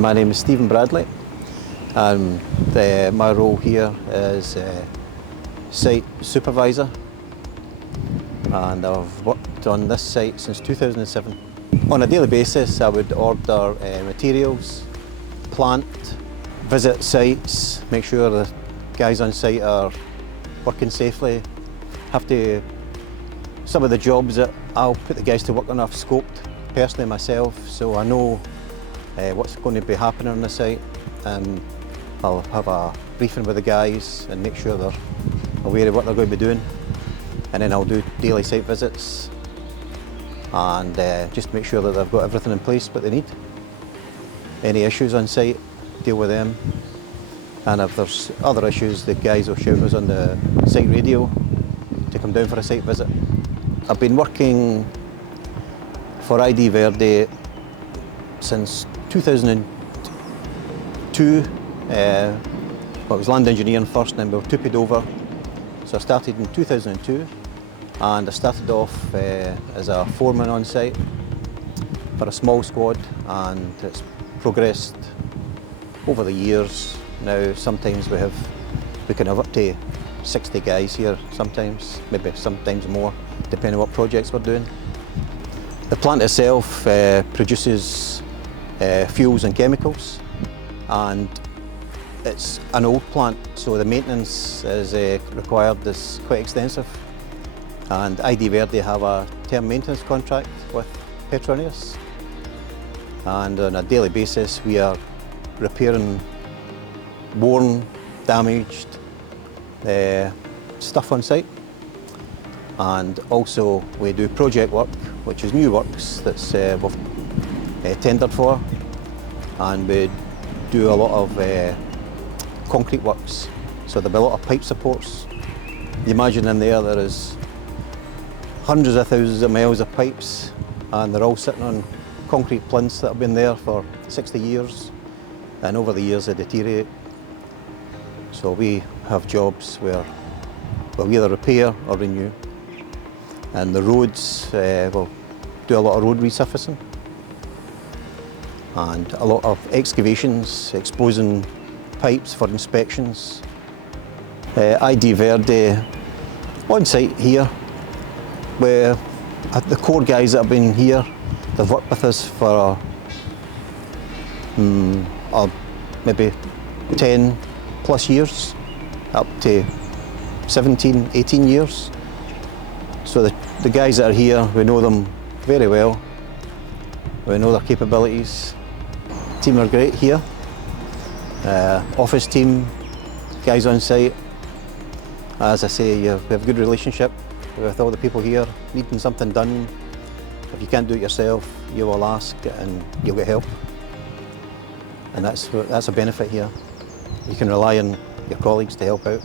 My name is Stephen Bradley, and my role here is Site Supervisor, and I've worked on this site since 2007. On a daily basis I would order materials, plant, visit sites, make sure the guys on site are working safely. Some of the jobs that I'll put the guys to work on I've scoped personally myself, so I know what's going to be happening on the site, and I'll have a briefing with the guys and make sure they're aware of what they're going to be doing, and then I'll do daily site visits and just make sure that they've got everything in place what they need. Any issues on site, deal with them, and if there's other issues the guys will shout us on the site radio to come down for a site visit. I've been working for idverde since 2002. I was land engineering first, and then we were tupied over. So I started in 2002, and I started off as a foreman on site for a small squad, and it's progressed over the years. Now sometimes we can have up to 60 guys here sometimes, maybe sometimes more, depending on what projects we're doing. The plant itself produces fuels and chemicals, and it's an old plant, so the maintenance is required is quite extensive. And idverde have a term maintenance contract with Petronas, and on a daily basis we are repairing worn, damaged stuff on site, and also we do project work, which is new works that's we've tendered for, and we do a lot of concrete works, so there'll be a lot of pipe supports. You imagine in there is hundreds of thousands of miles of pipes, and they're all sitting on concrete plinths that have been there for 60 years, and over the years they deteriorate. So we have jobs where we'll either repair or renew. And the roads, we'll do a lot of road resurfacing and a lot of excavations, exposing pipes for inspections. idverde on site here, where the core guys that have been here, they've worked with us for maybe 10 plus years, up to 17, 18 years. So the guys that are here, we know them very well. We know their capabilities. The team are great here. Office team, guys on site. As I say, we have a good relationship with all the people here. Needing something done, if you can't do it yourself, you will ask and you'll get help. And that's a benefit here. You can rely on your colleagues to help out.